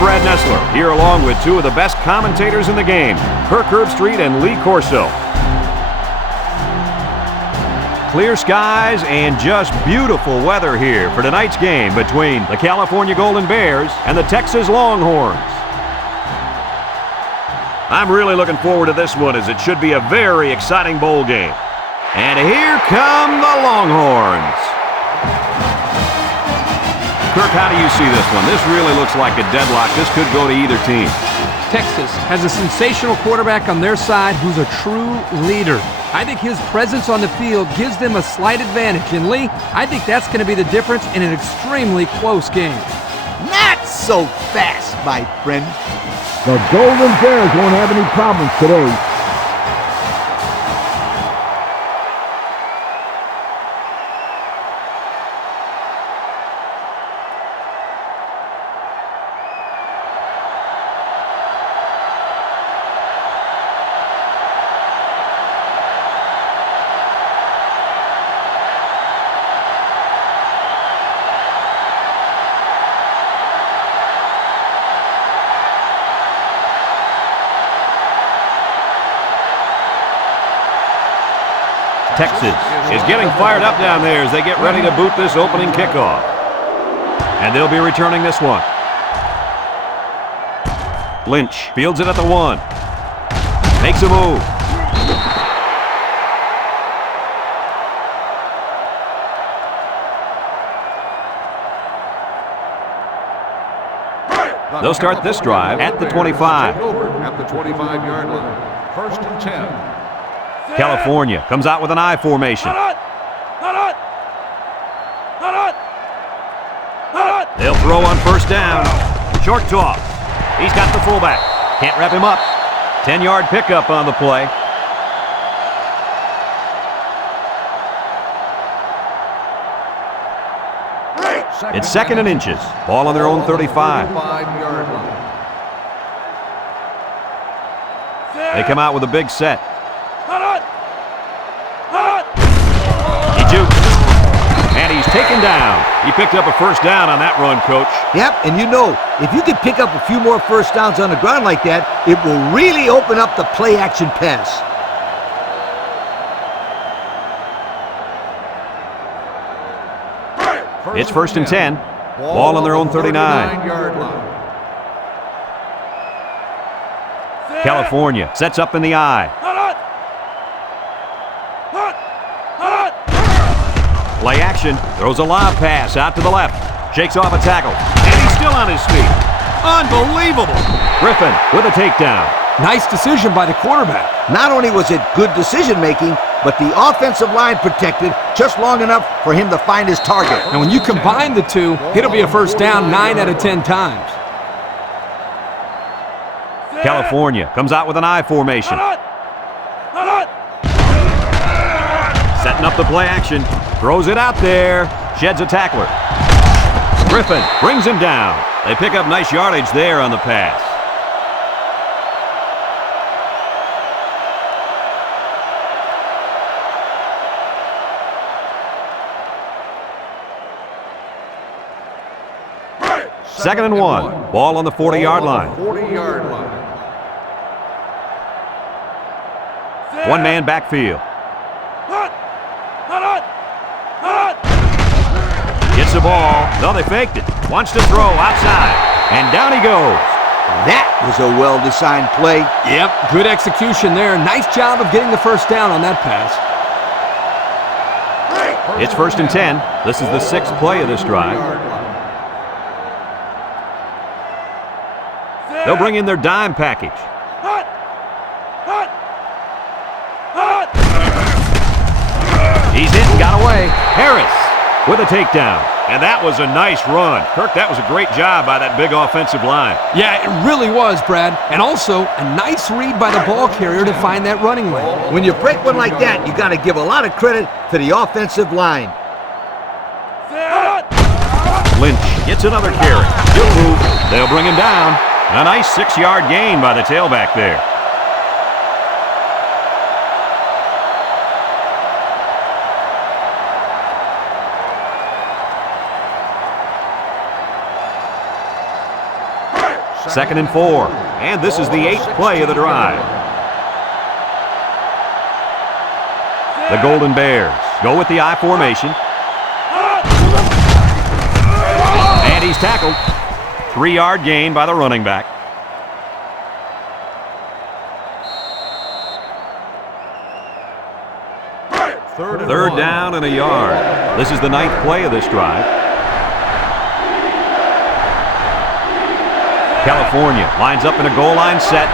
Brad Nessler, here along with two of the best commentators in the game, Kirk Herbstreit and Lee Corso. Clear skies and just beautiful weather here for tonight's game between the California Golden Bears and the Texas Longhorns. I'm really looking forward to this one, as it should be a very exciting bowl game. And here come the Longhorns. Kirk, how do you see this one? This really looks like a deadlock. This could go to either team. Texas has a sensational quarterback on their side who's a true leader. I think his presence on the field gives them a slight advantage. And Lee, I think that's going to be the difference in an extremely close game. Not so fast, my friend. The Golden Bears won't have any problems today. Texas is getting fired up down there as they get ready to boot this opening kickoff. And they'll be returning this one. Lynch fields it at the 1. Makes a move. They'll start this drive at the 25. At the 25-yard line. First and 10. California comes out with an I formation. They'll throw on first down. Short toss. He's got the fullback. Can't wrap him up. 10-yard pickup on the play. It's second and inches. Ball on their own 35. They come out with a big set. He jukes. And he's taken down. He picked up a first down on that run, Coach. Yep, and you know, if you can pick up a few more first downs on the ground like that, it will really open up the play-action pass. It's first and 10. Ball on their own 39. California sets up in the I. Play action. Throws a lob pass out to the left. Shakes off a tackle. And he's still on his feet. Unbelievable. Griffin with a takedown. Nice decision by the quarterback. Not only was it good decision-making, but the offensive line protected just long enough for him to find his target. And when you combine the two, it'll be a first down 9 out of 10 times. California comes out with an I formation. Setting up the play action. Throws it out there. Sheds a tackler. Griffin brings him down. They pick up nice yardage there on the pass. Second and 1. Ball on the 40-yard line. 40-yard line. One-man backfield. Gets the ball. No, they faked it. Wants to throw outside. And down he goes. That was a well-designed play. Yep, good execution there. Nice job of getting the first down on that pass. It's first and 10. This is the 6th play of this drive. They'll bring in their dime package. He's hit and got away. Harris with a takedown. And that was a nice run. Kirk, that was a great job by that big offensive line. Yeah, it really was, Brad. And also, a nice read by the ball carrier to find that running lane. When you break one like that, you got to give a lot of credit to the offensive line. Lynch gets another carry. Good move. They'll bring him down. A nice 6-yard gain by the tailback there. 2nd and 4. And this is the 8th play of the drive. The Golden Bears go with the I formation. And he's tackled. 3-yard gain by the running back. Third down and a yard. This is the 9th play of this drive. California lines up in a goal line set.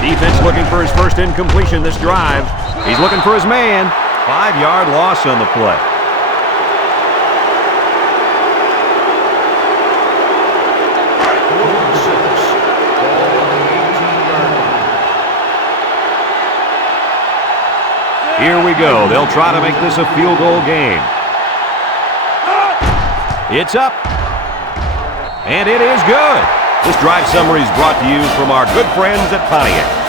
Defense looking for his first incompletion this drive. He's looking for his man. 5-yard loss on the play. Here we go. They'll try to make this a field goal game. It's up. And it is good. This drive summary is brought to you from our good friends at Pontiac.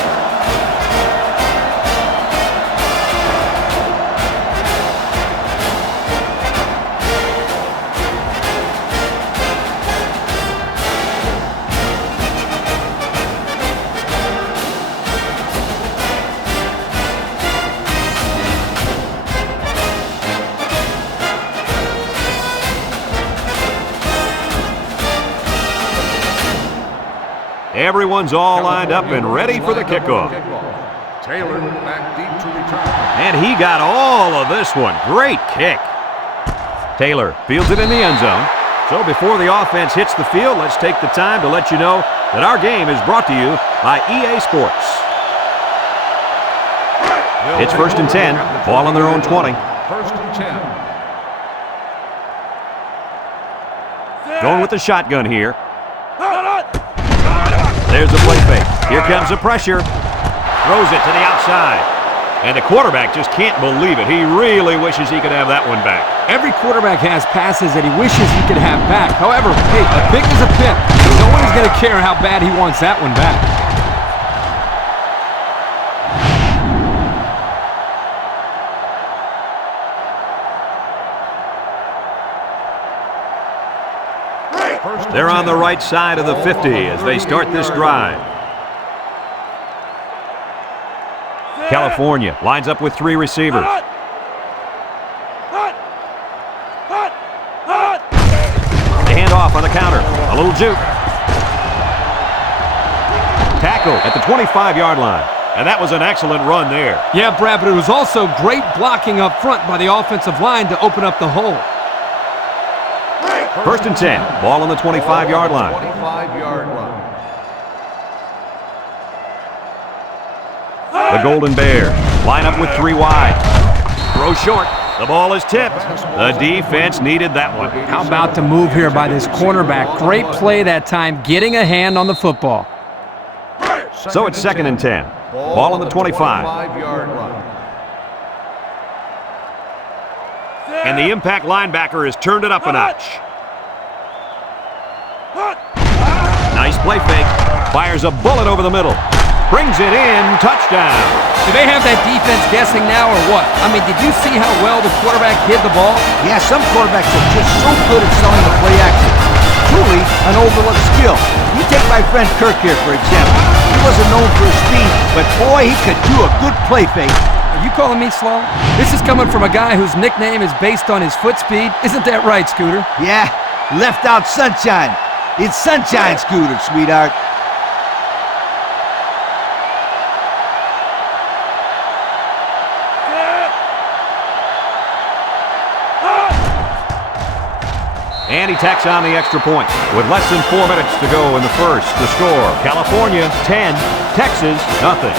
Everyone's all lined up and ready for the kickoff. Taylor back deep to return. And he got all of this one. Great kick. Taylor fields it in the end zone. So before the offense hits the field, let's take the time to let you know that our game is brought to you by EA Sports. It's 1st and 10. Ball on their own 20. 1st and 10. Going with the shotgun here. There's a play fake. Here comes the pressure. Throws it to the outside. And the quarterback just can't believe it. He really wishes he could have that one back. Every quarterback has passes that he wishes he could have back. However, hey, a pick is a pick. Nobody's going to care how bad he wants that one back. They're on the right side of the 50 as they start this drive. California lines up with 3 receivers. They hand off on the counter. A little juke. Tackle at the 25-yard line. And that was an excellent run there. Yeah, Brad, but it was also great blocking up front by the offensive line to open up the hole. 1st and 10. Ball on the 25-yard line. 25-yard line. The Golden Bears line up with 3 wide. Throw short. The ball is tipped. The defense needed that one. How about the move here by this cornerback? Great play that time, getting a hand on the football. So it's 2nd and 10. Ball on the 25. 25-yard line. And the impact linebacker has turned it up a notch. Nice play fake. Fires a bullet over the middle. Brings it in. Touchdown. Do they have that defense guessing now or what? I mean, did you see how well the quarterback hid the ball? Yeah, some quarterbacks are just so good at selling the play action. Truly an overlooked skill. You take my friend Kirk here, for example. He wasn't known for his speed, but boy, he could do a good play fake. Are you calling me slow? This is coming from a guy whose nickname is based on his foot speed. Isn't that right, Scooter? Yeah, left out sunshine. It's sunshine, Scooter, sweetheart. And he tacks on the extra point. With less than 4 minutes to go in the first, the score, California 10, Texas nothing.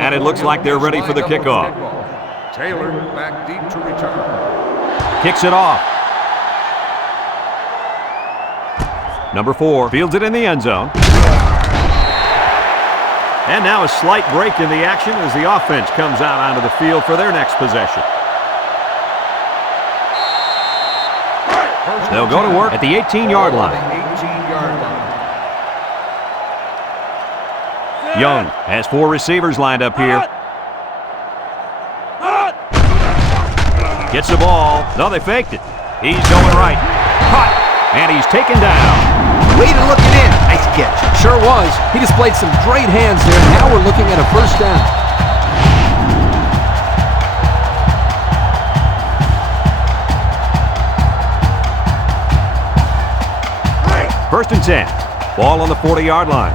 And it looks like they're ready for the kickoff. Taylor back deep to return. Kicks it off. Number 4 fields it in the end zone. And now a slight break in the action as the offense comes out onto the field for their next possession. They'll go to work at the 18-yard line. Young has 4 receivers lined up here. Gets the ball. No, they faked it. He's going right. Caught. And he's taken down. Way to look it in. Nice catch. Sure was. He displayed some great hands there. Now we're looking at a first down. First and 10. Ball on the 40-yard line.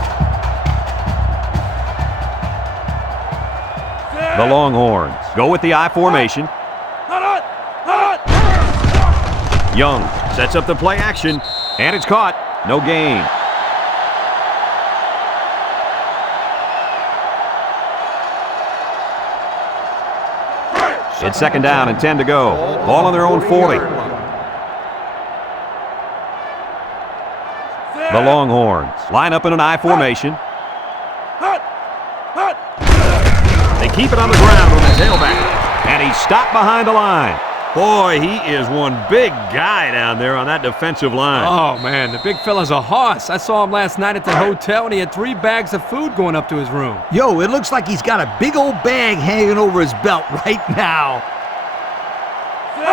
The Longhorns go with the I formation. Young sets up the play action, and it's caught. No gain. It's second down and 10 to go. Ball on their own 40. The Longhorns line up in an I formation. They keep it on the ground with the tailback, and he's stopped behind the line. Boy, he is one big guy down there on that defensive line. Oh, man, the big fella's a hoss. I saw him last night at the hotel, and he had 3 bags of food going up to his room. Yo, it looks like he's got a big old bag hanging over his belt right now.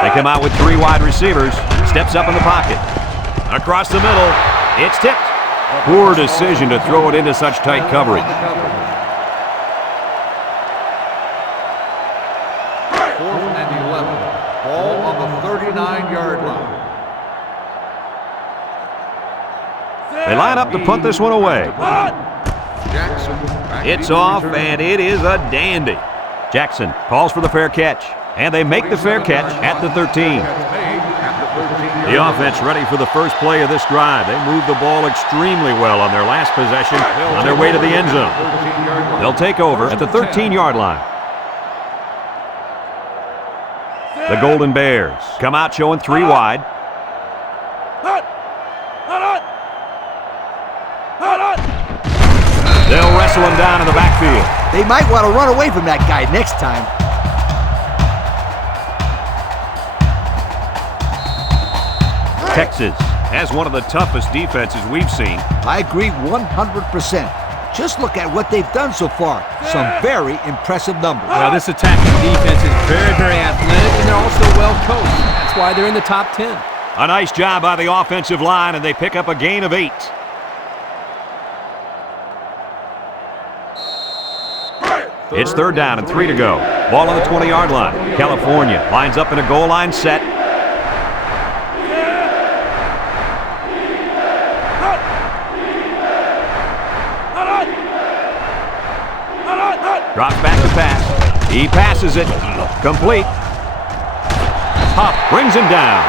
They come out with 3 wide receivers. Steps up in the pocket. Across the middle, it's tipped. Poor decision to throw it into such tight coverage. 4th and 11. Ball on the 39-yard line. They line up to punt this one away. Jackson. It's off, and it is a dandy. Jackson calls for the fair catch, and they make the fair catch at the 13. The offense ready for the first play of this drive. They moved the ball extremely well on their last possession on their way to the end zone. They'll take over at the 13-yard line. The Golden Bears come out showing 3 wide. They'll wrestle him down in the backfield. They might want to run away from that guy next time. Texas has one of the toughest defenses we've seen. I agree 100%. Just look at what they've done so far. Some very impressive numbers. Well, this attacking defense is very, very athletic, and they're also well coached. That's why they're in the top 10. A nice job by the offensive line, and they pick up a gain of 8. It's 3rd down and 3 to go. Ball on the 20-yard line. California lines up in a goal line set. Drops back to pass. He passes it. Complete. Huff brings him down.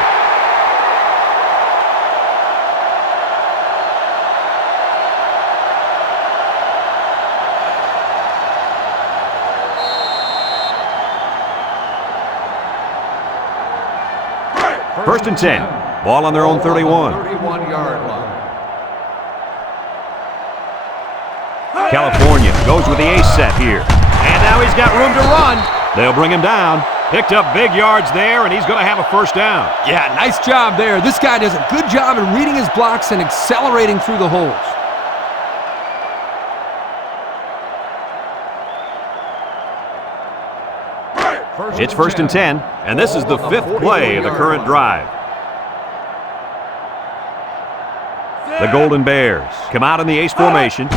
First and 10. Ball on their own 31. 31-yard line. California goes with the ace set here. And now he's got room to run. They'll bring him down. Picked up big yards there, and he's going to have a first down. Yeah, nice job there. This guy does a good job in reading his blocks and accelerating through the holes. It's first and 10, and this is the 5th play of the current drive. The Golden Bears come out in the ace formation.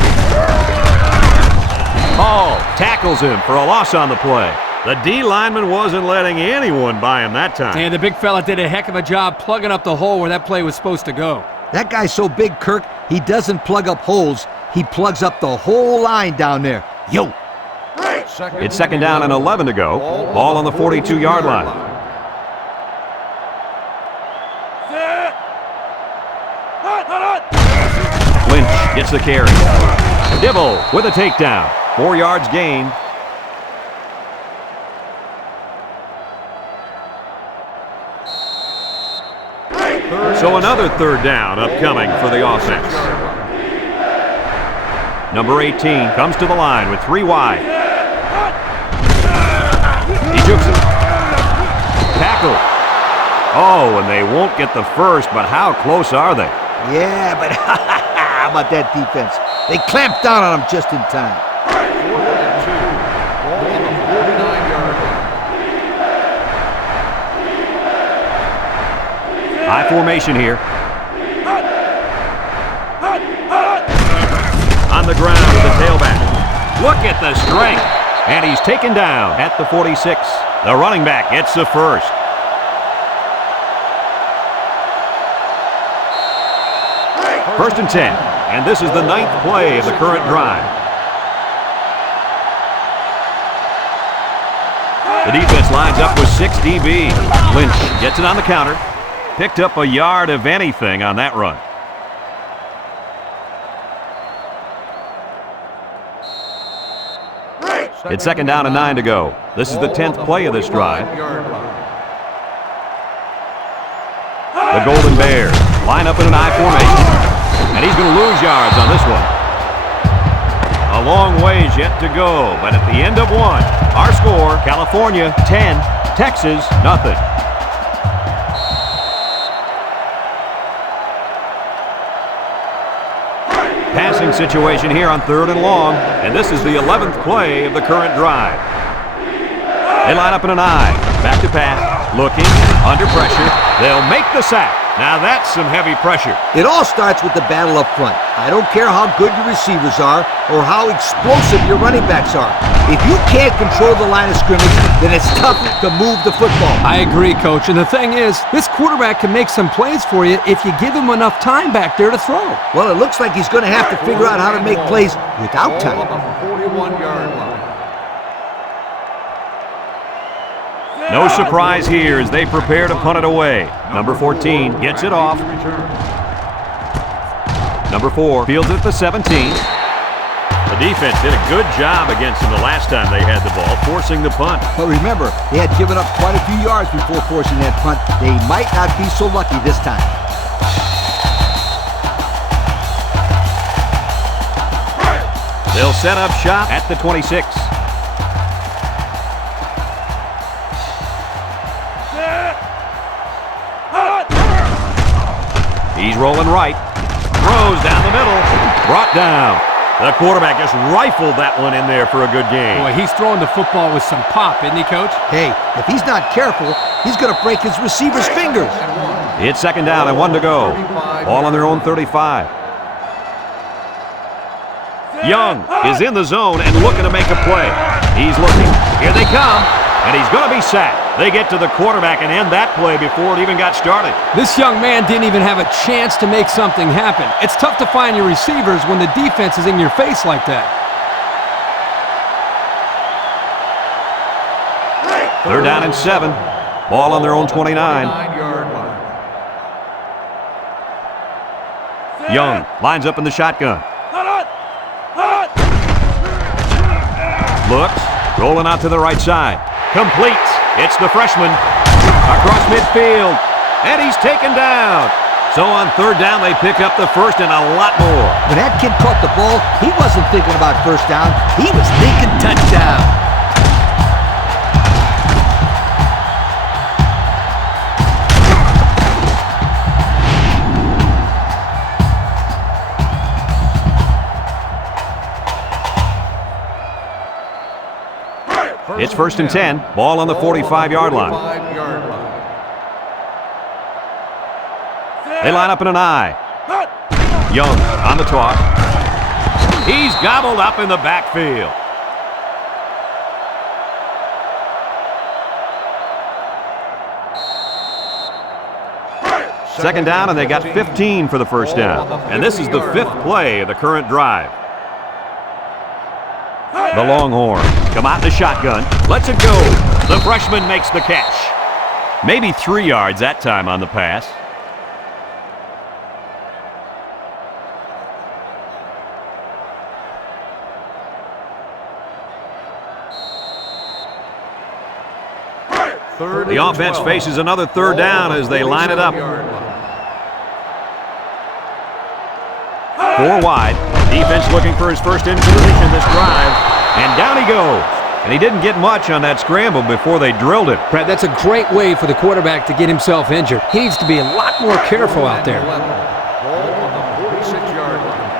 Hall tackles him for a loss on the play. The D lineman wasn't letting anyone by him that time. And the big fella did a heck of a job plugging up the hole where that play was supposed to go. That guy's so big, Kirk, he doesn't plug up holes. He plugs up the whole line down there. Yo! It's 2nd down and 11 to go. Ball on the 42-yard line. Lynch gets the carry. Dibble with a takedown. 4 yards gained. So another 3rd down upcoming for the offense. Number 18 comes to the line with 3 wide. He jukes it. Tackle. Oh, and they won't get the first, but how close are they? Yeah, but how about that defense? They clamped down on him just in time. 4th and 2. Ball on the 49-yard line. High formation here. On the ground with the tailback. Look at the strength. And he's taken down at the 46. The running back gets the first. First and 10. And this is the 9th play of the current drive. The defense lines up with 6 DB. Lynch gets it on the counter. Picked up a yard of anything on that run. It's 2nd down and 9 to go. This is the 10th play of this drive. The Golden Bears line up in an I formation. And he's going to lose yards on this one. A long ways yet to go, but at the end of one, our score, California 10, Texas nothing. Passing situation here on 3rd and long, and this is the 11th play of the current drive. They line up in an I, back to pass, looking, under pressure. They'll make the sack. Now that's some heavy pressure. It all starts with the battle up front. I don't care how good your receivers are or how explosive your running backs are. If you can't control the line of scrimmage, then it's tough to move the football. I agree, Coach. And the thing is, this quarterback can make some plays for you if you give him enough time back there to throw. Well, it looks like he's going to have to figure out how to make plays without time. Ball on the 41-yard line. No surprise here as they prepare to punt it away. Number 14 gets it off. Number 4 fields it at the 17. The defense did a good job against them the last time they had the ball, forcing the punt. But remember, they had given up quite a few yards before forcing that punt. They might not be so lucky this time. They'll set up shop at the 26. He's rolling right. Throws down the middle. Brought down. The quarterback just rifled that one in there for a good game. Boy, he's throwing the football with some pop, isn't he, Coach? Hey, if he's not careful, he's going to break his receiver's fingers. It's 2nd down and 1 to go. Ball on their own 35. Young is in the zone and looking to make a play. He's looking. Here they come. And he's going to be sacked. They get to the quarterback and end that play before it even got started. This young man didn't even have a chance to make something happen. It's tough to find your receivers when the defense is in your face like that. 3rd down and 7. Ball on their own 29. 9-yard line. Young lines up in the shotgun. Looks, rolling out to the right side. Complete. It's the freshman. Across midfield. And he's taken down. So on 3rd down, they pick up the first and a lot more. When that kid caught the ball, he wasn't thinking about first down. He was thinking touchdown. It's 1st and 10. Ball on the 45-yard line. 45-yard line. They line up in an I. Young on the toss. He's gobbled up in the backfield. Second down, and they got 15 for the first down. And this is the 5th play of the current drive. The Longhorns come out in the shotgun. Lets it go. The freshman makes the catch. Maybe 3 yards that time on the pass. The offense faces another 3rd down as they line it up. 4 wide. Defense looking for his first in position this drive. And down he goes. And he didn't get much on that scramble before they drilled it. Brad, that's a great way for the quarterback to get himself injured. He needs to be a lot more careful out there. Ball on the 46-yard line.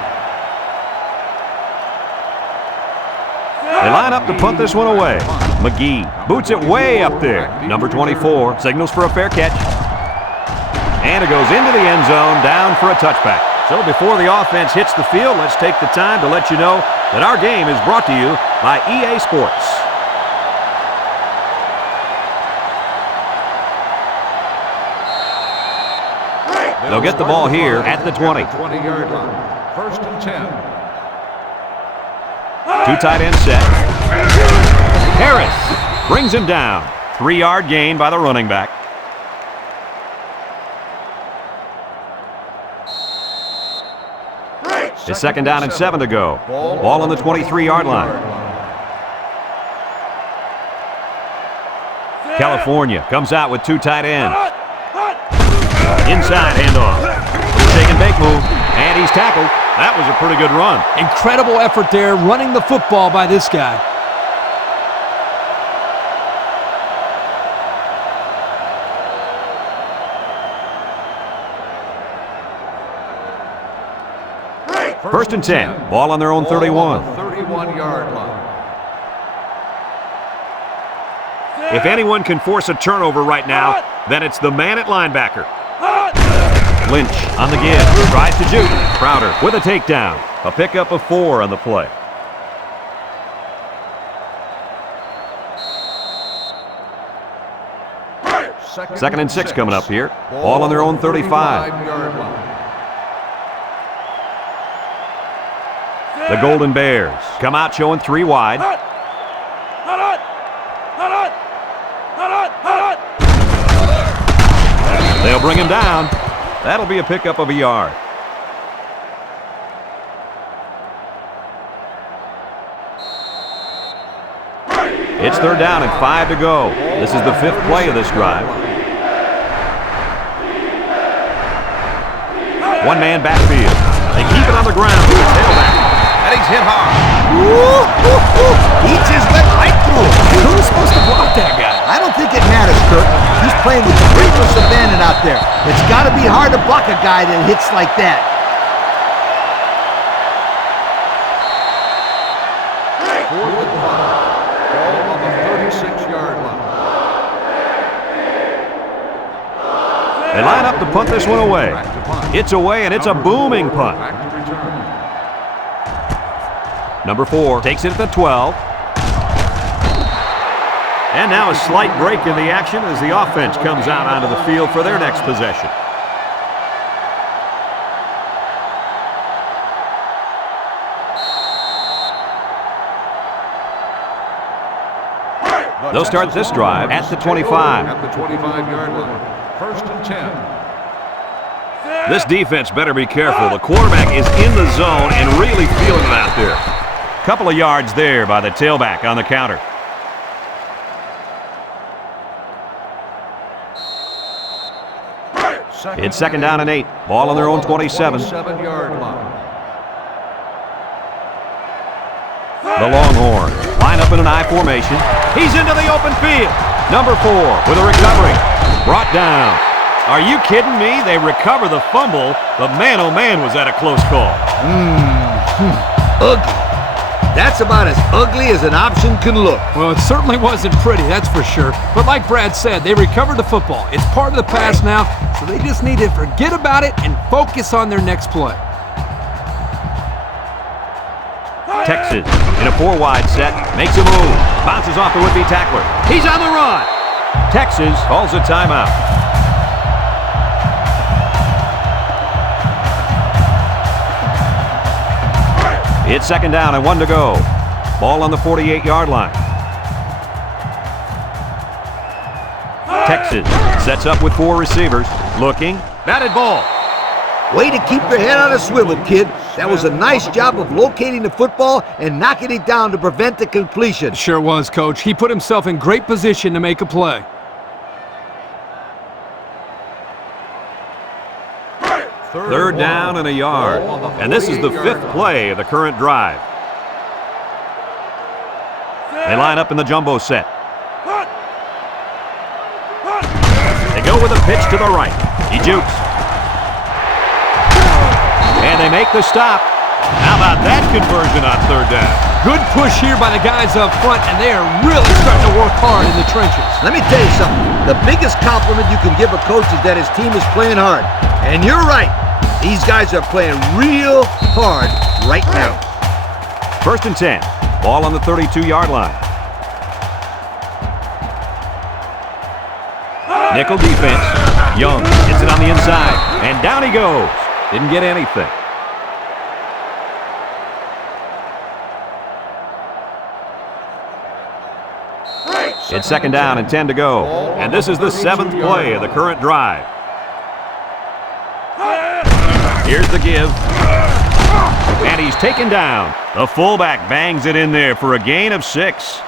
They line up to punt this one away. McGee boots it way up there. Number 24 signals for a fair catch. And it goes into the end zone, down for a touchback. So before the offense hits the field, let's take the time to let you know that our game is brought to you by EA Sports. They'll get the ball here at the 20. 20-yard line. First and 10. 2 tight end set. Harris brings him down. 3-yard gain by the running back. It's second down and 7 to go. Ball on the 23-yard line. California comes out with 2 tight ends. Inside handoff. Little shake and bake move. And he's tackled. That was a pretty good run. Incredible effort there running the football by this guy. First and 10. Ball on their own 31. 31-yard line. If anyone can force a turnover right now, then it's the man at linebacker. Lynch on the give. Tries to juke. Crowder with a takedown. A pickup of 4 on the play. Second and 6 coming up here. Ball on their own 35. 35-yard line. The Golden Bears come out showing 3 wide. They'll bring him down. That'll be a pickup of a yard. It's third down and 5 to go. This is the 5th play of this drive. One-man backfield. They keep it on the ground with a tailback. And he's hit hard. He just went right through it. Who's supposed to block that guy? I don't think it matters, Kurt. He's playing with the reckless abandon out there. It's got to be hard to block a guy that hits like that. Fourth and 5. Ball on the 36-yard line. They line up to punt this one away. It's away, and it's a booming punt. Back to return. Number 4 takes it at the 12. And now a slight break in the action as the offense comes out onto the field for their next possession. They'll start this drive at the 25. At the 25-yard line. First and 10. This defense better be careful. The quarterback is in the zone and really feeling it out there. Couple of yards there by the tailback on the counter. It's second down and 8. Ball on their own 27. 27-yard line. The Longhorns line up in an I formation. He's into the open field. Number 4 with a recovery. Brought down. Are you kidding me? They recover the fumble, but man, oh man, was that a close call. Ugly. That's about as ugly as an option can look. Well, it certainly wasn't pretty, that's for sure. But like Brad said, they recovered the football. It's part of the past now, so they just need to forget about it and focus on their next play. Texas in a 4-wide set makes a move. Bounces off the would-be tackler. He's on the run. Texas calls a timeout. It's second down and 1 to go. Ball on the 48-yard line. Texas sets up with 4 receivers. Looking. Batted ball. Way to keep your head on a swivel, kid. That was a nice job of locating the football and knocking it down to prevent the completion. Sure was, Coach. He put himself in great position to make a play. Third down and a yard. And this is the 5th play of the current drive. They line up in the jumbo set. They go with a pitch to the right. He jukes. And they make the stop. How about that conversion on third down? Good push here by the guys up front, and they are really starting to work hard in the trenches. Let me tell you something. The biggest compliment you can give a coach is that his team is playing hard. And you're right. These guys are playing real hard right now. 1st and 10. Ball on the 32-yard line. Nickel defense. Young hits it on the inside, and down he goes. Didn't get anything. It's 2nd down and 10 to go. And this is the 7th play of the current drive. Here's the give. And he's taken down. The fullback bangs it in there for a gain of 6.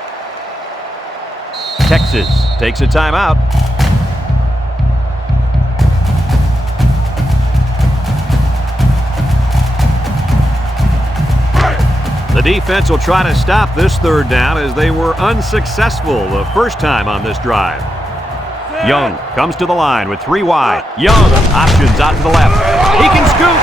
Texas takes a timeout. The defense will try to stop this third down as they were unsuccessful the first time on this drive. Young comes to the line with 3 wide. Young options out to the left. He can scoot.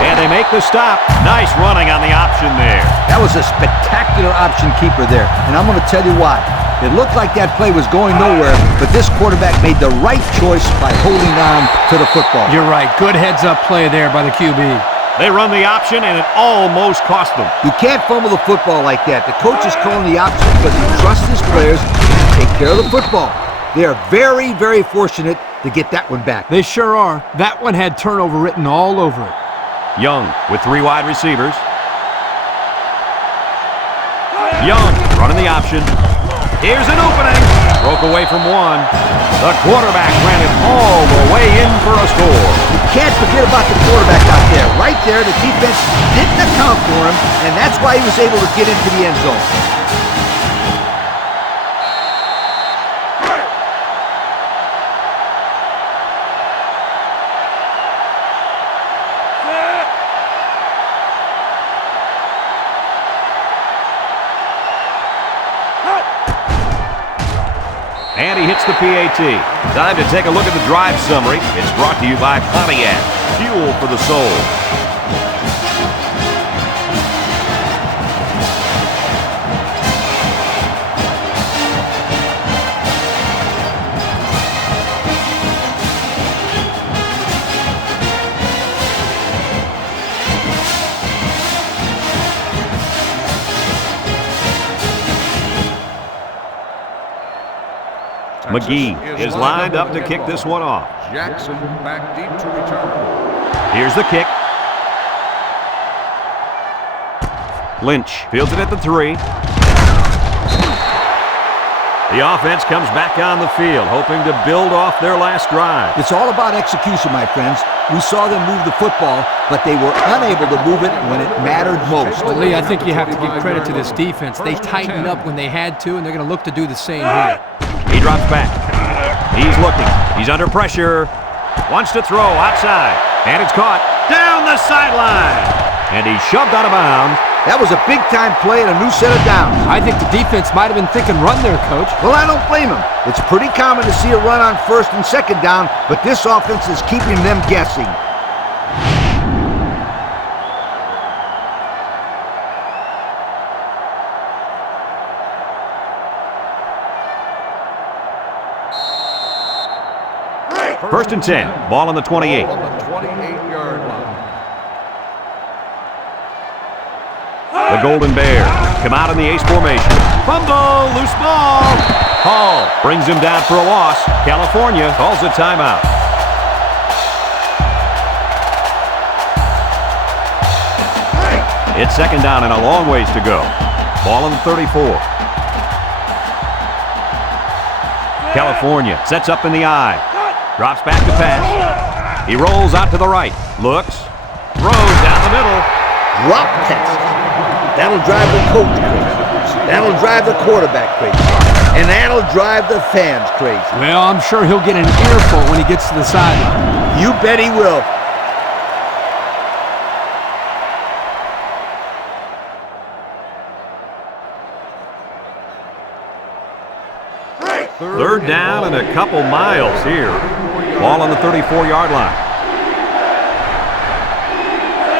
And they make the stop. Nice running on the option there. That was a spectacular option keeper there, and I'm going to tell you why. It looked like that play was going nowhere, but this quarterback made the right choice by holding on to the football. You're right. Good heads-up play there by the QB. They run the option, and it almost cost them. You can't fumble the football like that. The coach is calling the option because he trusts his players to take care of the football. They are very, very fortunate to get that one back. They sure are. That one had turnover written all over it. Young with 3 wide receivers. Young running the option. Here's an opening. Broke away from one. The quarterback ran it all the way in for a score. You can't forget about the quarterback out there. Right there, the defense didn't account for him, and that's why he was able to get into the end zone. And he hits the PAT. Time to take a look at the drive summary. It's brought to you by Pontiac. Fuel for the soul. McGee is lined up to kick this one off. Jackson back deep to return. Here's the kick. Lynch fields it at the 3. The offense comes back on the field, hoping to build off their last drive. It's all about execution, my friends. We saw them move the football, but they were unable to move it when it mattered most. But Lee, I think you have to give credit to this defense. They tightened up when they had to, and they're going to look to do the same here. He drops back. He's looking. He's under pressure. Wants to throw outside. And it's caught down the sideline. And he's shoved out of bounds. That was a big-time play and a new set of downs. I think the defense might have been thinking run there, Coach. Well, I don't blame him. It's pretty common to see a run on 1st and 2nd down, but this offense is keeping them guessing. First and 10. Ball on the 28. On the 28-yard line. The Golden Bears come out in the ace formation. Fumble, loose ball. Hall brings him down for a loss. California calls a timeout. It's 2nd down and a long ways to go. Ball on the 34. California sets up in the I. Drops back to pass. He rolls out to the right. Looks. Throws down the middle. Drop pass. That'll drive the coach crazy. That'll drive the quarterback crazy. And that'll drive the fans crazy. Well, I'm sure he'll get an earful when he gets to the sideline. You bet he will. Third down and a couple miles here. Ball on the 34-yard line.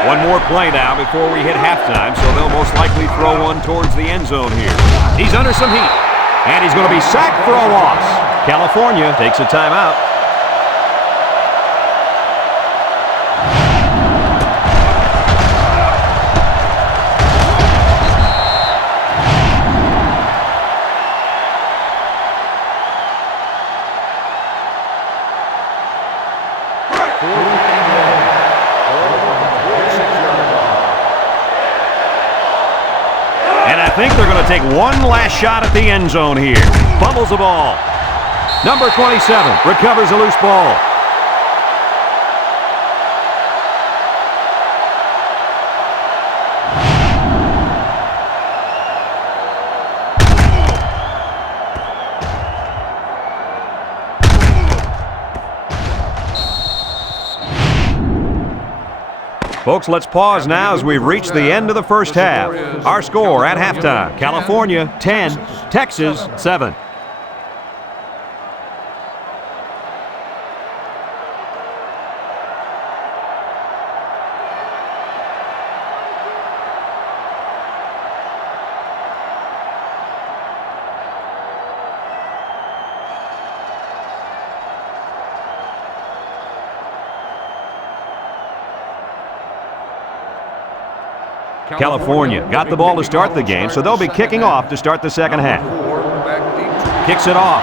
One more play now before we hit halftime, so they'll most likely throw one towards the end zone here. He's under some heat, and he's going to be sacked for a loss. California takes a timeout. I think they're going to take one last shot at the end zone here. Fumbles the ball. Number 27 recovers a loose ball. Folks, let's pause now as we've reached the end of the first half. Our score at halftime, California 10, Texas 7. California got the ball to start the game, so they'll be kicking off to start the second half. Kicks it off.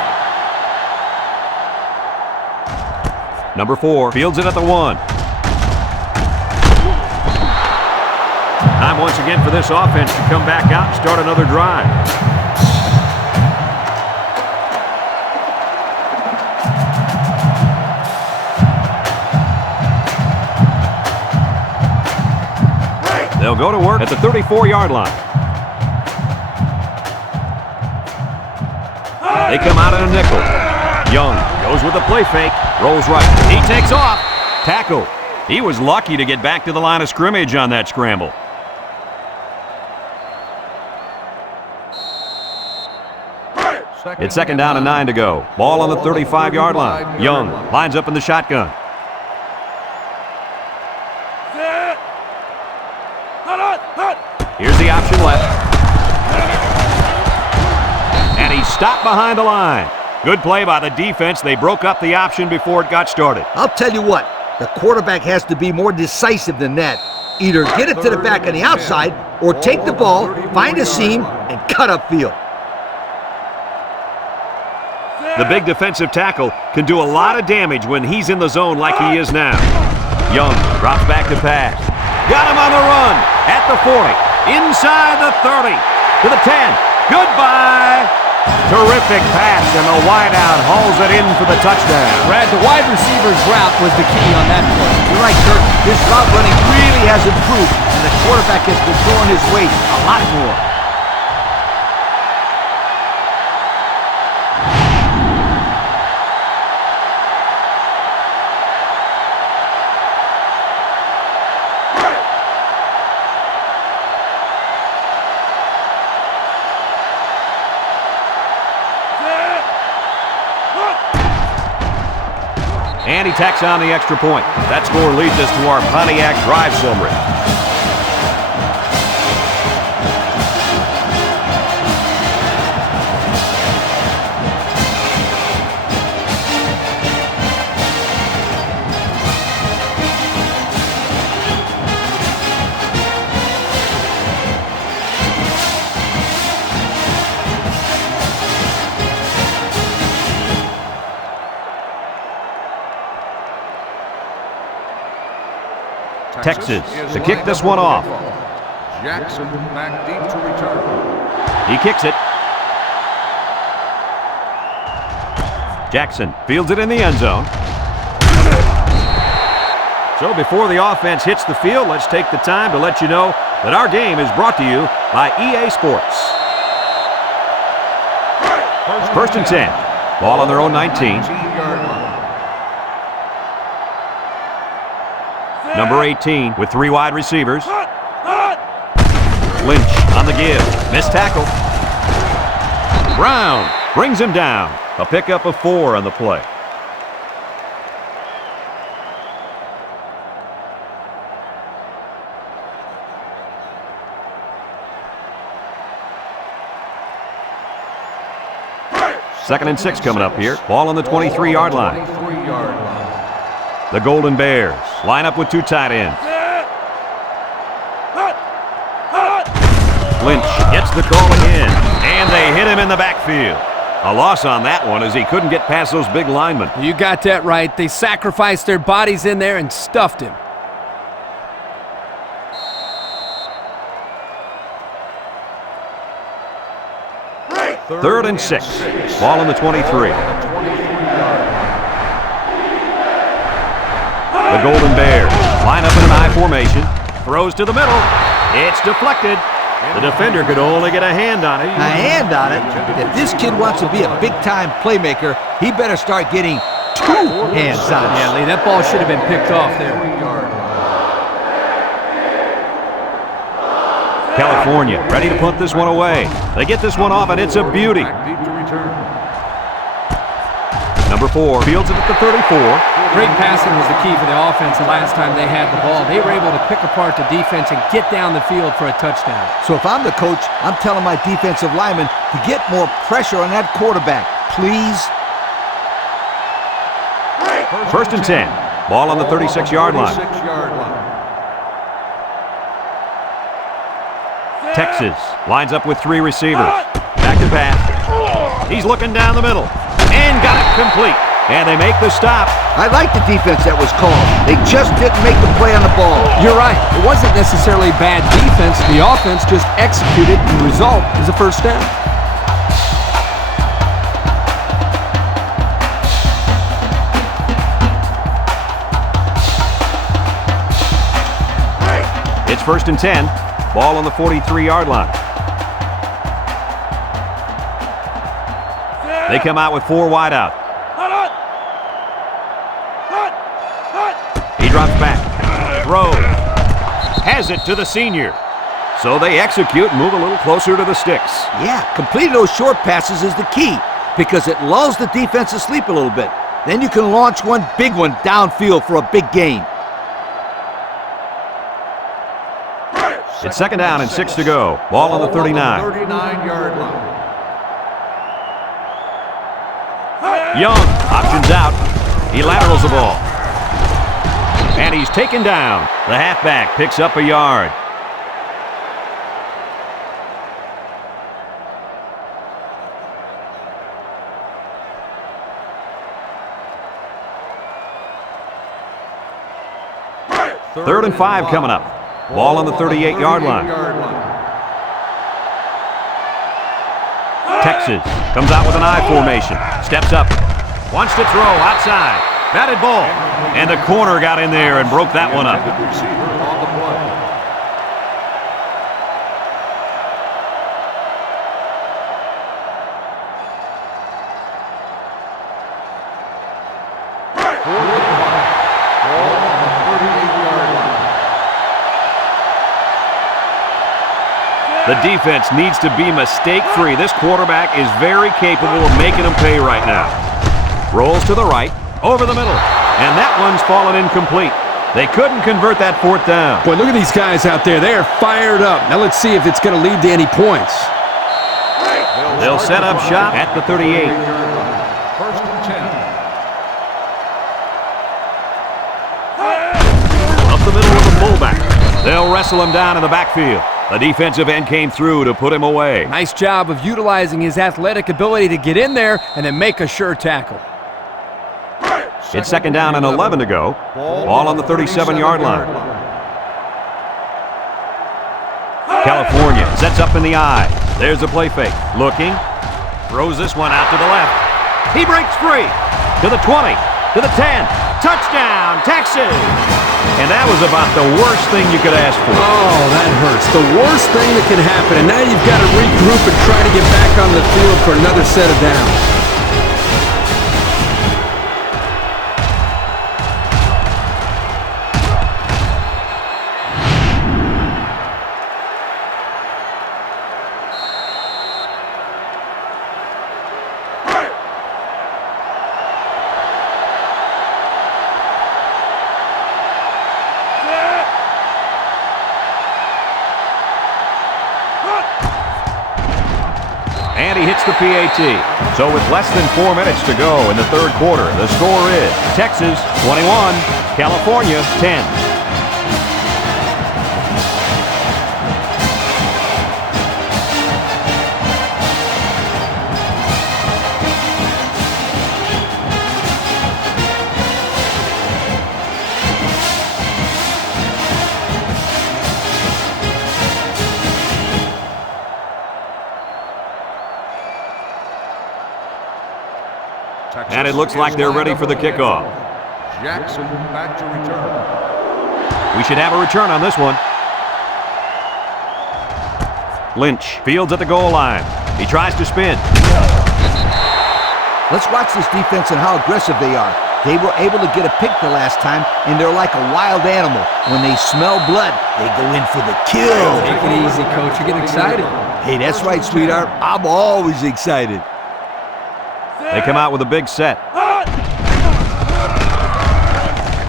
Number 4 fields it at the 1. Time once again for this offense to come back out and start another drive. They'll go to work at the 34-yard line. They come out in a nickel. Young goes with a play fake, rolls right. He takes off. Tackle. He was lucky to get back to the line of scrimmage on that scramble. It's second down and 9 to go. Ball on the 35-yard line. Young lines up in the shotgun. Here's the option left. And he's stopped behind the line. Good play by the defense. They broke up the option before it got started. I'll tell you what, the quarterback has to be more decisive than that. Either get it to the back on the outside or take the ball, find a seam, and cut upfield. The big defensive tackle can do a lot of damage when he's in the zone like he is now. Young drops back to pass. Got him on the run at the 40. Inside the 30, to the 10. Goodbye. Terrific pass, and the wideout hauls it in for the touchdown. Brad, the wide receiver's route was the key on that play. You're right, Kirk. This route running really has improved, and the quarterback has been throwing his weight a lot more. And he tacks on the extra point. That score leads us to our Pontiac drive summary. Texas to kick this one off. Jackson back deep to return. He kicks it. Jackson fields it in the end zone. So before the offense hits the field, let's take the time to let you know that our game is brought to you by EA Sports. First and 10. Ball on their own 19. 19-yard line. Number 18 with 3 wide receivers. Lynch on the give. Missed tackle. Brown brings him down. A pickup of 4 on the play. Second and 6 coming up here. Ball on the 23-yard line. 23-yard line. The Golden Bears line up with 2 tight ends. Lynch gets the call again, and they hit him in the backfield. A loss on that one as he couldn't get past those big linemen. You got that right. They sacrificed their bodies in there and stuffed him. Third and 6. Ball on the 23. The Golden Bears line up in an I formation. Throws to the middle. It's deflected. The defender could only get a hand on it. A hand on it? If this kid wants to be a big-time playmaker, he better start getting 2 hands on it. Yeah, Lee, that ball should have been picked off there. California ready to punt this one away. They get this one off, and it's a beauty. Deep to return. Number 4 fields it at the 34. Great passing was the key for the offense the last time they had the ball. They were able to pick apart the defense and get down the field for a touchdown. So if I'm the coach, I'm telling my defensive linemen to get more pressure on that quarterback, please. First and 10. Ball on the 36-yard line. 36-yard line. Texas lines up with 3 receivers. Back to pass. He's looking down the middle and got it complete. And they make the stop. I like the defense that was called. They just didn't make the play on the ball. You're right. It wasn't necessarily bad defense. The offense just executed, and the result is a first down. It's first and 10. Ball on the 43-yard line. They come out with 4 wide out. He drops back. Throws. Has it to the senior. So they execute and move a little closer to the sticks. Yeah, completing those short passes is the key because it lulls the defense to sleep a little bit. Then you can launch one big one downfield for a big gain. It's second down and 6 to go. Ball on the 39. 39-yard line. Young options out. He laterals the ball. And he's taken down. The halfback picks up a yard. Third and 5 coming up. Ball on the 38-yard line. Texas comes out with an I formation. Steps up. Wants to throw outside. Batted ball. And the corner got in there and broke that one up. The defense needs to be mistake-free. This quarterback is very capable of making them pay right now. Rolls to the right, over the middle, and that one's fallen incomplete. They couldn't convert that 4th down. Boy, look at these guys out there. They are fired up. Now let's see if it's going to lead to any points. They'll set up shop at the 38. First and 10. Up the middle with the fullback. They'll wrestle him down in the backfield. The defensive end came through to put him away. Nice job of utilizing his athletic ability to get in there and then make a sure tackle. It's second down and 11 to go. Ball on the 37-yard line. California sets up in the I. There's a play fake. Looking. Throws this one out to the left. He breaks free. To the 20. To the 10. Touchdown, Texas! And that was about the worst thing you could ask for. Oh, that hurts. The worst thing that can happen. And now you've got to regroup and try to get back on the field for another set of downs. And he hits the PAT. So with less than 4 minutes to go in the third quarter, the score is Texas 21, California 10. And it looks like they're ready for the kickoff. Jackson back to return. We should have a return on this one. Lynch fields at the goal line. He tries to spin. Let's watch this defense and how aggressive they are. They were able to get a pick the last time, and they're like a wild animal. When they smell blood, they go in for the kill. Take it easy, Coach. You're getting excited. Hey, that's right, sweetheart. I'm always excited. They come out with a big set.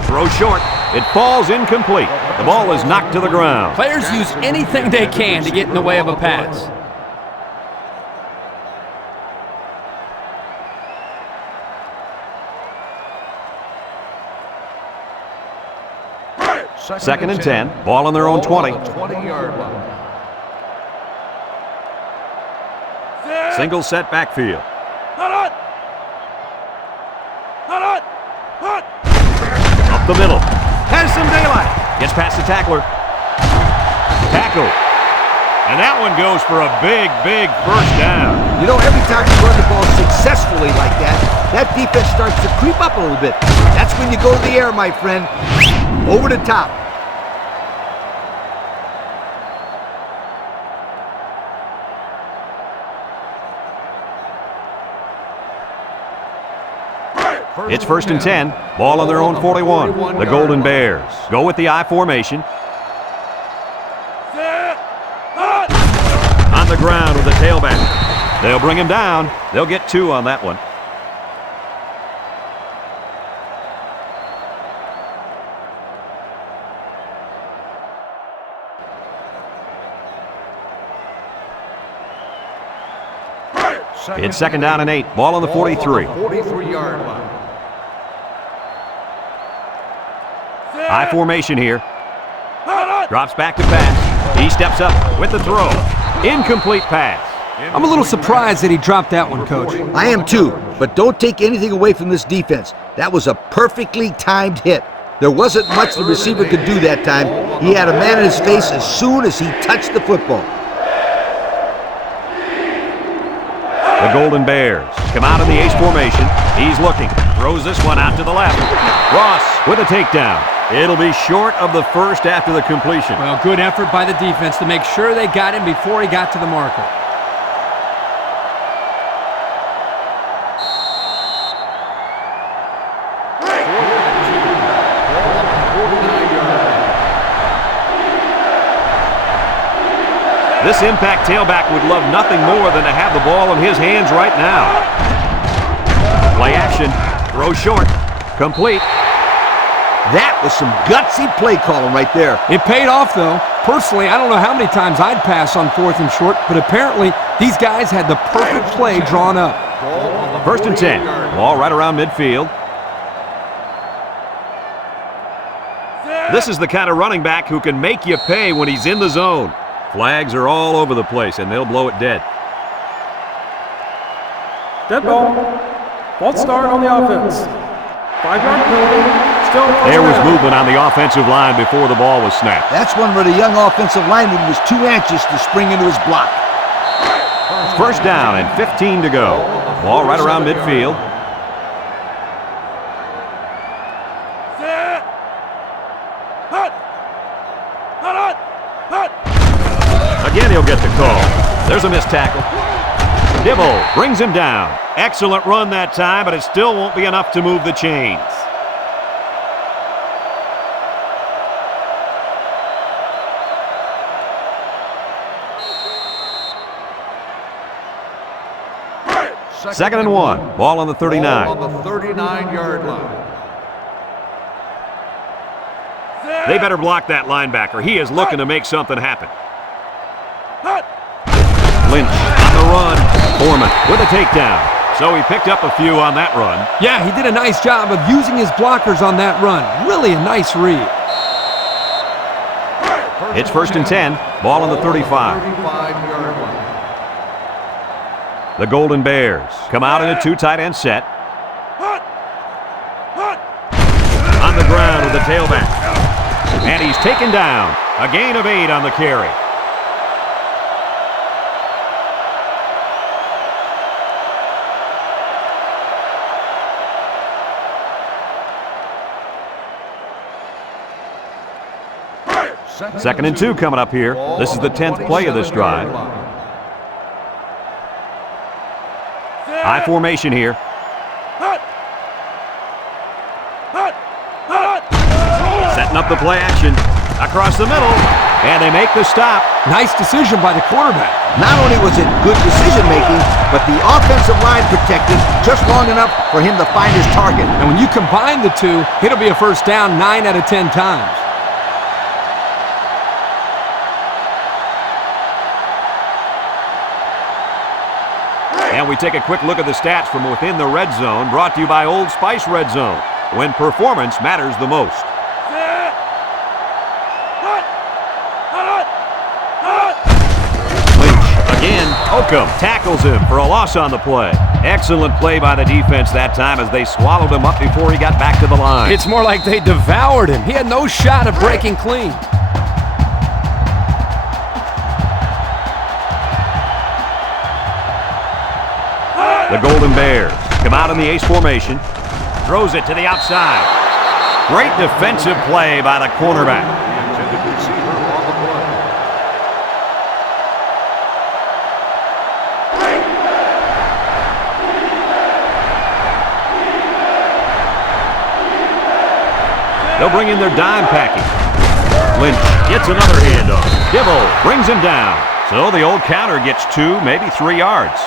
Throw short. It falls incomplete. The ball is knocked to the ground. Players use anything they can to get in the way of a pass. Second and 10. Ball on their own 20. 20-yard line. Single set backfield. Up the middle. Has some daylight. Gets past the tackler. Tackle. And that one goes for a big, big first down. You know, every time you run the ball successfully like that, that defense starts to creep up a little bit. That's when you go to the air, my friend. Over the top. It's first and 10. Ball on their own 41. The Golden Bears go with the I formation. On the ground with the tailback. They'll bring him down. They'll get 2 on that one. It's second down and 8. Ball on the 43. 43-yard line. I formation here. Drops back to pass. He steps up with the throw. Incomplete pass. I'm a little surprised that he dropped that one, Coach. I am too, but don't take anything away from this defense. That was a perfectly timed hit. There wasn't much the receiver could do that time. He had a man in his face as soon as he touched the football. The Golden Bears come out in the ace formation. He's looking. Throws this one out to the left. Ross with a takedown. It'll be short of the first after the completion. Well, good effort by the defense to make sure they got him before he got to the marker. This impact tailback would love nothing more than to have the ball in his hands right now. Play action. Throw short. Complete. That was some gutsy play calling right there. It paid off, though. Personally, I don't know how many times I'd pass on 4th and short, but apparently these guys had the perfect play drawn up. First and 10. Ball right around midfield. This is the kind of running back who can make you pay when he's in the zone. Flags are all over the place, and they'll blow it dead. Dead ball. False start on the offense. 5-yard penalty. Still there was movement on the offensive line before the ball was snapped. That's one where the young offensive lineman was too anxious to spring into his block. First down and 15 to go. Ball right around midfield. Again, he'll get the call. There's a missed tackle. Dibble brings him down. Excellent run that time, but it still won't be enough to move the chains. Second and 1. Ball on the 39. Ball on the 39-yard line. They better block that linebacker. He is looking to make something happen. Lynch on the run. Foreman with a takedown. So he picked up a few on that run. Yeah, he did a nice job of using his blockers on that run. Really a nice read. It's first and 10. Ball on the 35. 35-yard line. The Golden Bears come out in a two tight end set. On the ground with the tailback. And he's taken down. A gain of 8 on the carry. Second and 2 coming up here. This is the 10th play of this drive. High formation here. Setting up the play action. Across the middle. And they make the stop. Nice decision by the quarterback. Not only was it good decision-making, but the offensive line protected just long enough for him to find his target. And when you combine the two, it'll be a first down 9 out of 10 times. And we take a quick look at the stats from within the red zone, brought to you by Old Spice Red Zone, when performance matters the most. Lynch again. Oakham tackles him for a loss on the play. Excellent play by the defense that time as they swallowed him up before he got back to the line. It's more like they devoured him. He had no shot of breaking clean. The Golden Bears come out in the ace formation. Throws it to the outside. Great defensive play by the cornerback. The intended receiver on the play. They'll bring in their dime package. Lynch gets another handoff. Dibble brings him down. So the old counter gets 2, maybe 3 yards.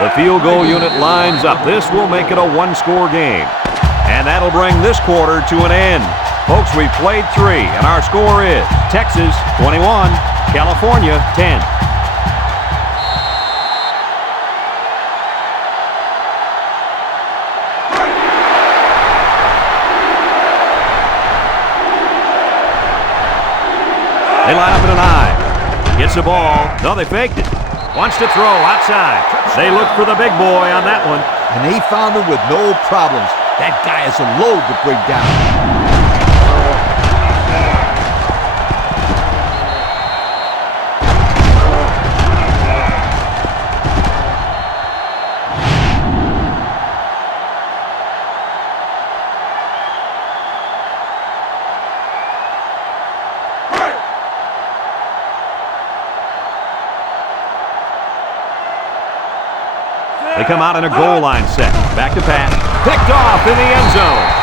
The field goal unit lines up. This will make it a one-score game. And that'll bring this quarter to an end. Folks, we've played 3, and our score is Texas 21, California 10. They line up in an I. Gets the ball. No, they faked it. Wants to throw outside. They look for the big boy on that one. And they found him with no problems. That guy is a load to bring down. They come out in a goal line set. Back to pass. Picked off in the end zone.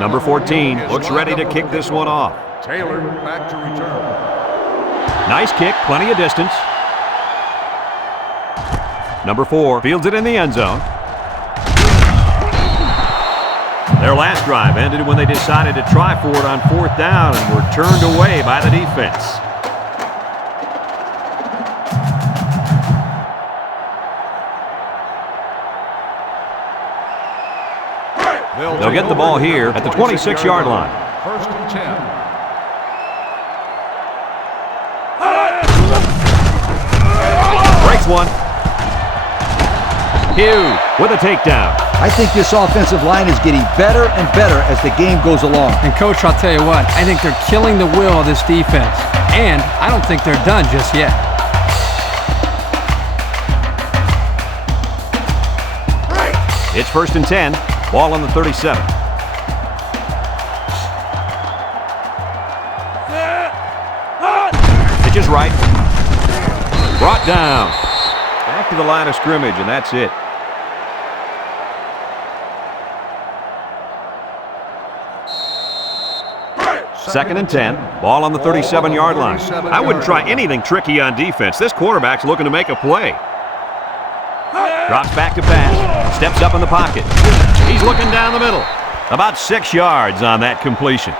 Number 14 looks ready to kick this one off. Taylor back to return. Nice kick, plenty of distance. Number 4 fields it in the end zone. Their last drive ended when they decided to try for it on 4th down and were turned away by the defense. They'll get the ball here at the 26-yard line. 1st and 10. Breaks one. Hugh with a takedown. I think this offensive line is getting better and better as the game goes along. And, Coach, I'll tell you what, I think they're killing the will of this defense. And I don't think they're done just yet. It's 1st and 10. Ball on the 37. Pitch is right. Brought down. Back to the line of scrimmage, and that's it. Second and 10. Ball on the 37-yard line. I wouldn't try anything tricky on defense. This quarterback's looking to make a play. Drops back to pass. Steps up in the pocket. He's looking down the middle. About 6 yards on that completion.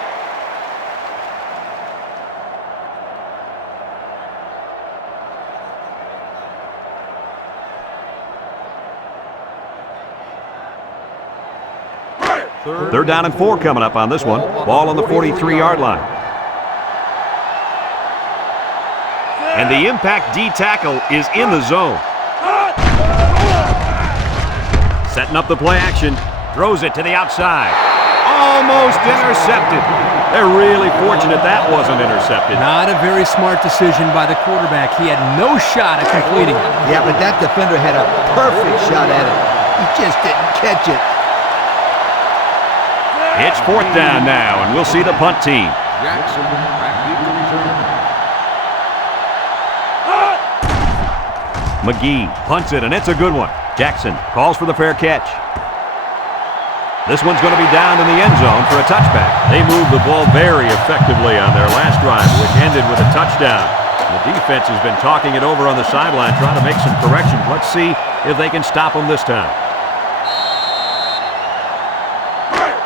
Third down and 4 coming up on this one. Ball on the 43-yard line. And the impact D tackle is in the zone. Setting up the play action. Throws it to the outside. Almost intercepted. They're really fortunate that wasn't intercepted. Not a very smart decision by the quarterback. He had no shot at completing it. Yeah, but that defender had a perfect shot at it. He just didn't catch it. It's 4th down now, and we'll see the punt team. Jackson back deep to return. McGee punts it, and it's a good one. Jackson calls for the fair catch. This one's going to be down in the end zone for a touchback. They moved the ball very effectively on their last drive, which ended with a touchdown. The defense has been talking it over on the sideline, trying to make some corrections. Let's see if they can stop them this time.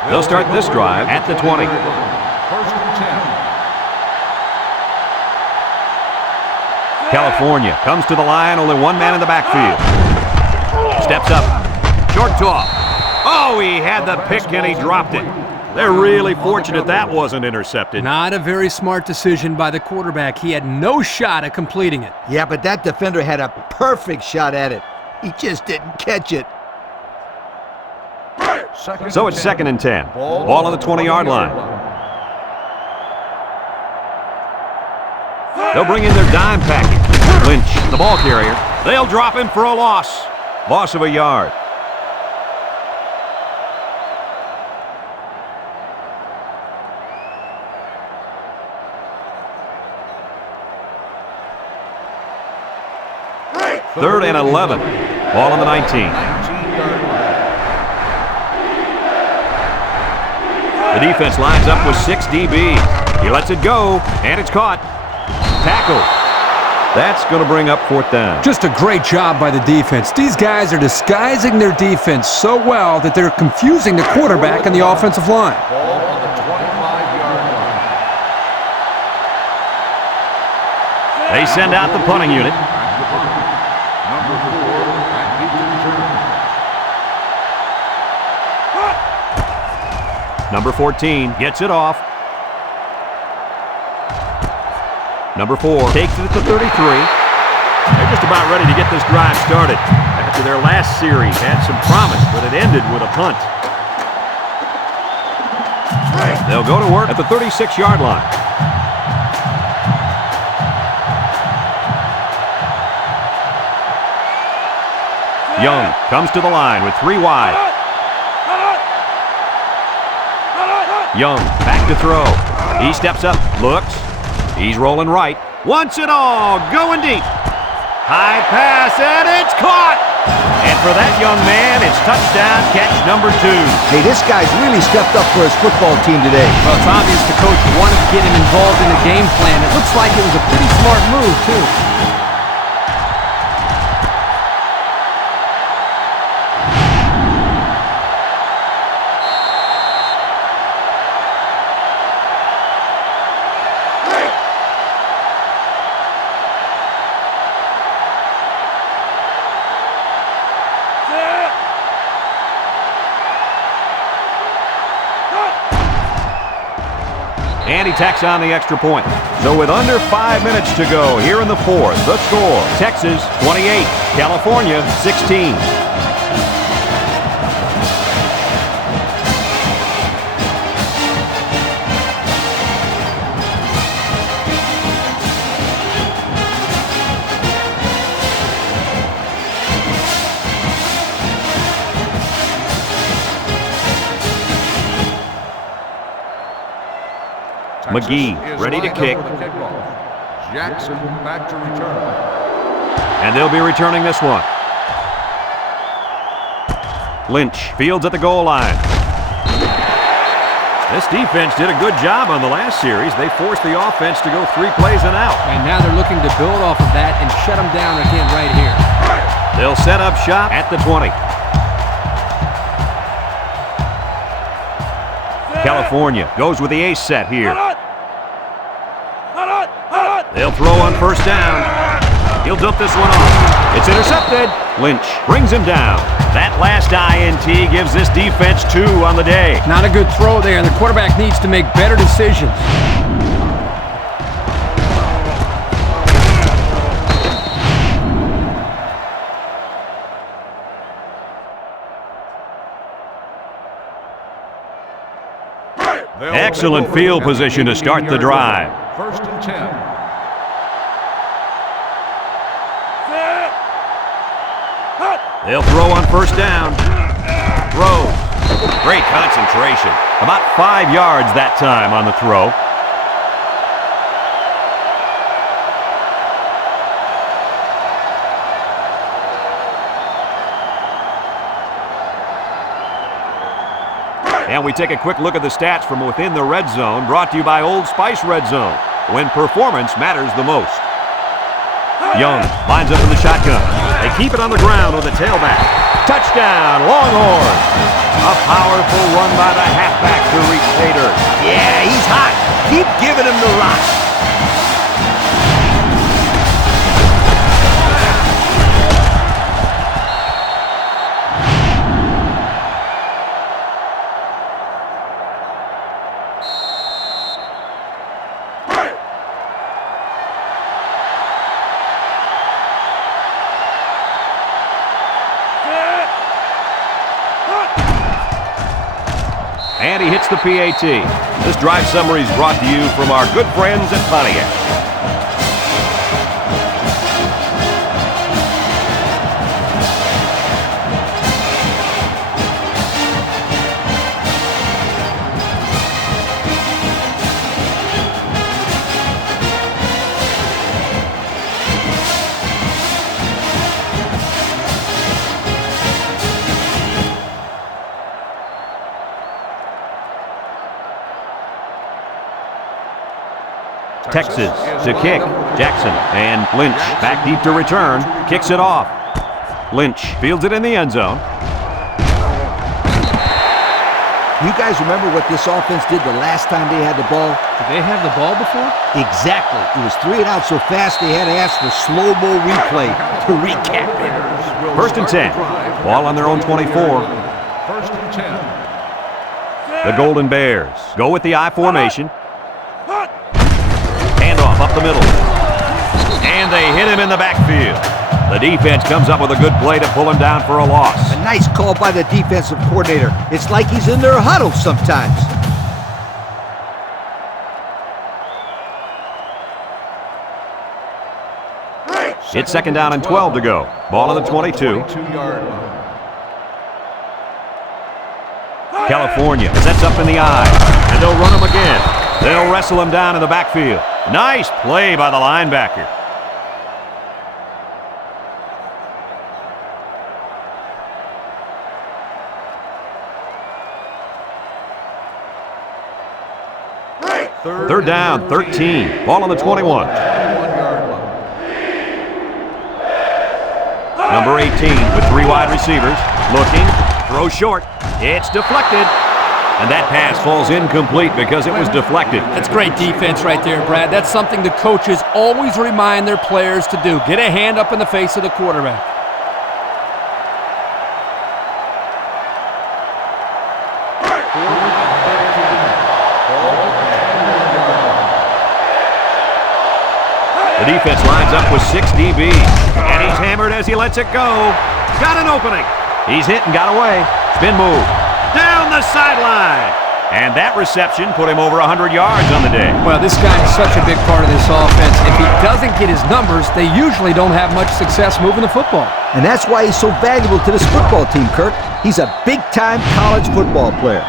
They'll start this drive at the 20. 1st and 10. California comes to the line, only one man in the backfield. Steps up. Short toss. Oh, he had the pick and he dropped it. They're really fortunate that wasn't intercepted. Not a very smart decision by the quarterback. He had no shot at completing it. Yeah, but that defender had a perfect shot at it. He just didn't catch it. So it's 2nd and 10. Ball on the 20-yard line. They'll bring in their dime package. Lynch, the ball carrier. They'll drop him for a loss. Loss of a yard. Third and 11. Ball on the 19. The defense lines up with 6 DBs. He lets it go, and it's caught. Tackle. That's going to bring up 4th down. Just a great job by the defense. These guys are disguising their defense so well that they're confusing the quarterback and the offensive line. Ball on the 25-yard line. They send out the punting unit. Number 4 back deep to return. Number 14 gets it off. Number 4 takes it at the 33. They're just about ready to get this drive started. After their last series had some promise, but it ended with a punt. They'll go to work at the 36-yard line. Young comes to the line with 3 wide. Young back to throw. He steps up, looks. He's rolling right. Wants it all. Going deep. High pass, and it's caught. And for that young man, it's touchdown catch number 2. Hey, this guy's really stepped up for his football team today. Well, it's obvious the coach wanted to get him involved in the game plan. It looks like it was a pretty smart move, too. And he tacks on the extra point. So with under 5 minutes to go here in the fourth, the score, Texas 28, California 16. McGee ready to kick. Jackson back to return. And they'll be returning this one. Lynch fields at the goal line. This defense did a good job on the last series. They forced the offense to go 3 plays and out. And now they're looking to build off of that and shut them down again right here. They'll set up shop at the 20. California goes with the ace set here. They'll throw on first down. He'll dump this one off. It's intercepted. Lynch brings him down. That last INT gives this defense 2 on the day. Not a good throw there, and the quarterback needs to make better decisions. Excellent field position to start the drive. First and 10. They'll throw on first down. Throws. Great concentration. About 5 yards that time on the throw. And we take a quick look at the stats from within the red zone, brought to you by Old Spice Red Zone, when performance matters the most. Young lines up in the shotgun. They keep it on the ground with a tailback. Touchdown, Longhorns. A powerful run by the halfback to reach Tater. Yeah, he's hot. Keep giving him the rock. And he hits the PAT. This drive summary is brought to you from our good friends at Pontiac. Texas to kick. Jackson and Lynch back deep to return. Kicks it off. Lynch fields it in the end zone. You guys remember what this offense did the last time they had the ball? Did they have the ball before? Exactly. It was 3 and out so fast they had to ask for slow-mo replay to recap it. First and 10. Ball on their own 24. First and 10. The Golden Bears go with the I formation. Handoff up the middle. And they hit him in the backfield. The defense comes up with a good play to pull him down for a loss. A nice call by the defensive coordinator. It's like he's in their huddle sometimes. It's second down and 12 to go. Ball on the 22. 22-yard line. California sets up in the I, and they'll run him again. They'll wrestle him down in the backfield. Nice play by the linebacker. Third down, 13. Ball on the 21. 21-yard line. Number 18 with 3 wide receivers. Looking, throw short. It's deflected. And that pass falls incomplete because it was deflected. That's great defense right there, Brad. That's something the coaches always remind their players to do. Get a hand up in the face of the quarterback. The defense lines up with 6 DBs. And he's hammered as he lets it go. Got an opening. He's hit and got away. Spin move. Down the sideline. And that reception put him over 100 yards on the day. Well, this guy is such a big part of this offense. If he doesn't get his numbers, they usually don't have much success moving the football. And that's why he's so valuable to this football team, Kirk. He's a big-time college football player.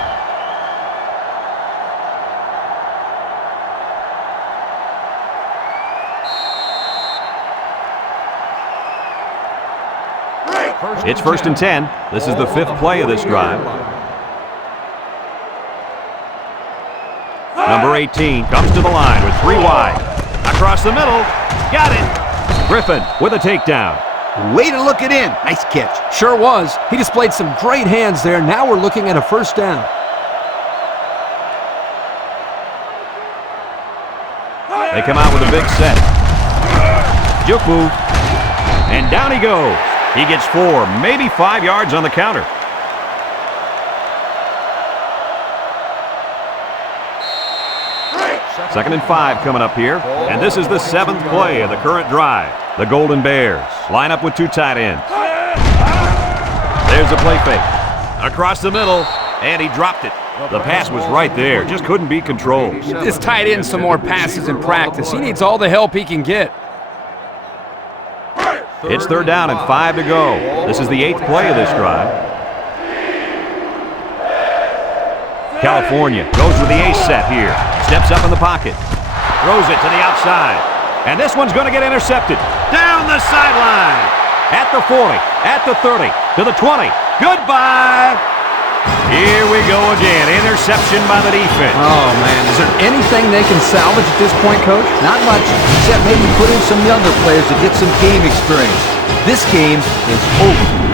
It's 1st and 10. This is the 5th play of this drive. Number 18 comes to the line with 3 wide. Across the middle. Got it. Griffin with a takedown. Way to look it in. Nice catch. Sure was. He displayed some great hands there. Now we're looking at a 1st down. They come out with a big set. Juke move. And down he goes. He gets 4, maybe 5 yards on the counter. Second and 5 coming up here. And this is the 7th play of the current drive. The Golden Bears line up with 2 tight ends. There's a play fake. Across the middle, and he dropped it. The pass was right there, just couldn't be controlled. This tight end some more passes in practice. He needs all the help he can get. It's 3rd down and 5 to go. This is the 8th play of this drive. California goes with the ace set here. Steps up in the pocket. Throws it to the outside. And this one's going to get intercepted. Down the sideline. At the 40. At the 30. To the 20. Goodbye. Here we go again. Interception by the defense. Oh, man. Is there anything they can salvage at this point, Coach? Not much, except maybe put in some younger players to get some game experience. This game is over.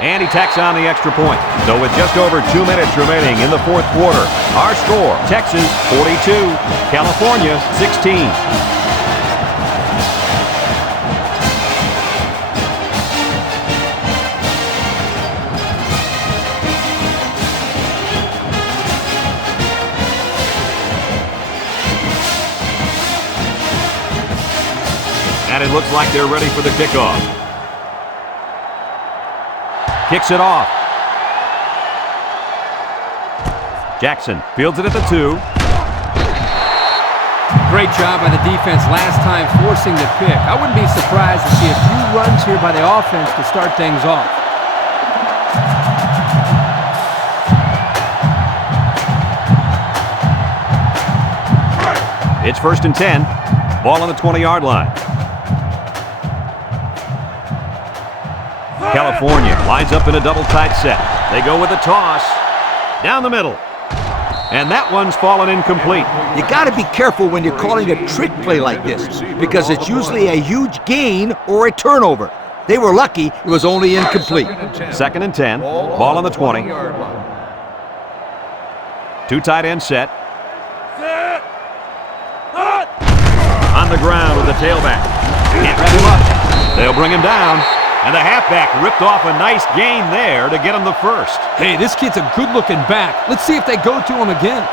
And he tacks on the extra point. So with just over 2 minutes remaining in the 4th quarter, our score, Texas 42, California 16. And it looks like they're ready for the kickoff. Kicks it off. Jackson fields it at the 2. Great job by the defense last time forcing the pick. I wouldn't be surprised to see a few runs here by the offense to start things off. It's 1st and 10. Ball on the 20-yard line. California lines up in a double tight set. They go with a toss. Down the middle. And that one's fallen incomplete. You got to be careful when you're calling a trick play like this, because it's usually a huge gain or a turnover. They were lucky it was only incomplete. 2nd and 10. Ball on the 20. 2 tight end set. On the ground with the tailback. Can't wrap him up. They'll bring him down. And the halfback ripped off a nice gain there to get him the 1st. Hey, this kid's a good-looking back. Let's see if they go to him again.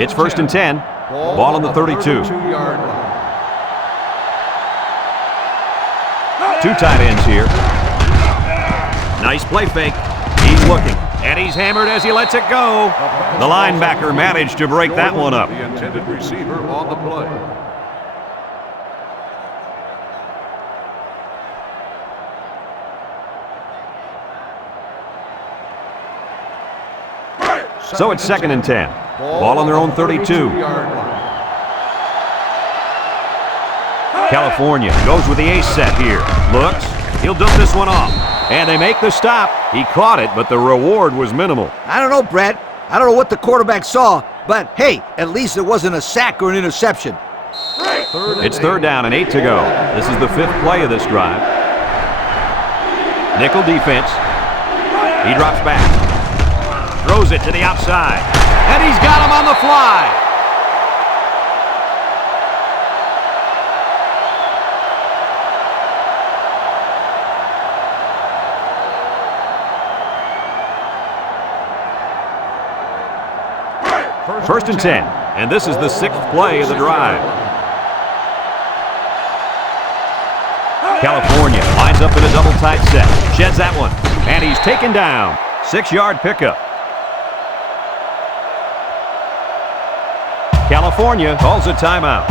It's 1st and 10. Ball on the 32. 2 tight ends here. Nice play fake. He's looking. And he's hammered as he lets it go. The linebacker managed to break that one up. The intended receiver on the play. So it's 2nd and 10. Ball on their own 32. California goes with the ace set here. Looks. He'll dump this one off. And they make the stop. He caught it, but the reward was minimal. I don't know, Brad. I don't know what the quarterback saw, but hey, at least it wasn't a sack or an interception. It's 3rd down and 8 to go. This is the 5th play of this drive. Nickel defense. He drops back. Throws it to the outside. And he's got him on the fly. First and 10. And this is the 6th play of the drive. California lines up in a double tight set. Sheds that one. And he's taken down. 6-yard pickup. California calls a timeout.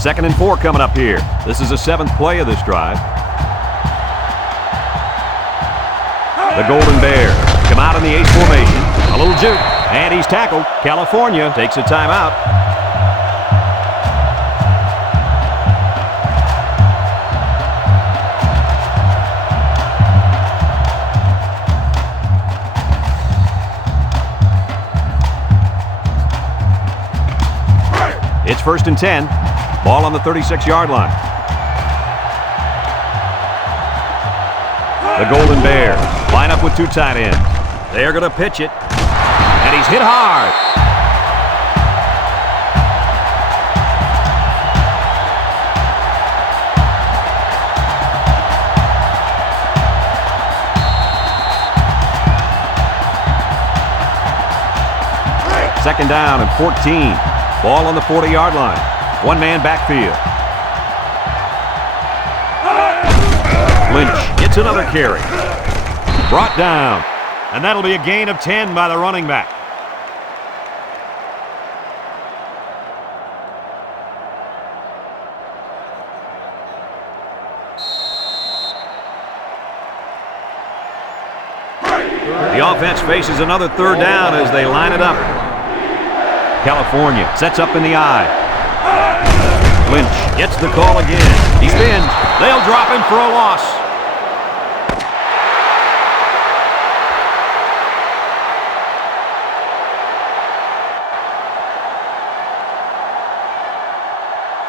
Second and 4 coming up here. This is the 7th play of this drive. The Golden Bears come out in the ace formation. A little juke. And he's tackled. California takes a timeout. It's first and 10. Ball on the 36-yard line. The Golden Bears line up with 2 tight ends. They're going to pitch it. And he's hit hard. Second down and 14. Ball on the 40-yard line. One-man backfield. Lynch gets another carry. Brought down. And that'll be a gain of 10 by the running back. The offense faces another third down as they line it up. California sets up in the eye. Lynch gets the call again. He spins. They'll drop him for a loss.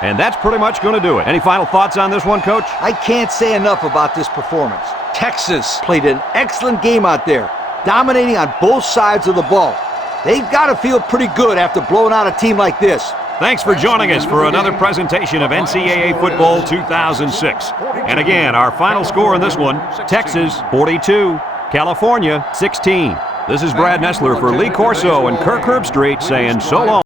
And that's pretty much going to do it. Any final thoughts on this one, Coach? I can't say enough about this performance. Texas played an excellent game out there, dominating on both sides of the ball. They've got to feel pretty good after blowing out a team like this. Thanks for joining us for another presentation of NCAA Football 2006. And again, our final score in this one, Texas 42, California 16. This is Brad Nessler for Lee Corso and Kirk Herbstreit saying so long.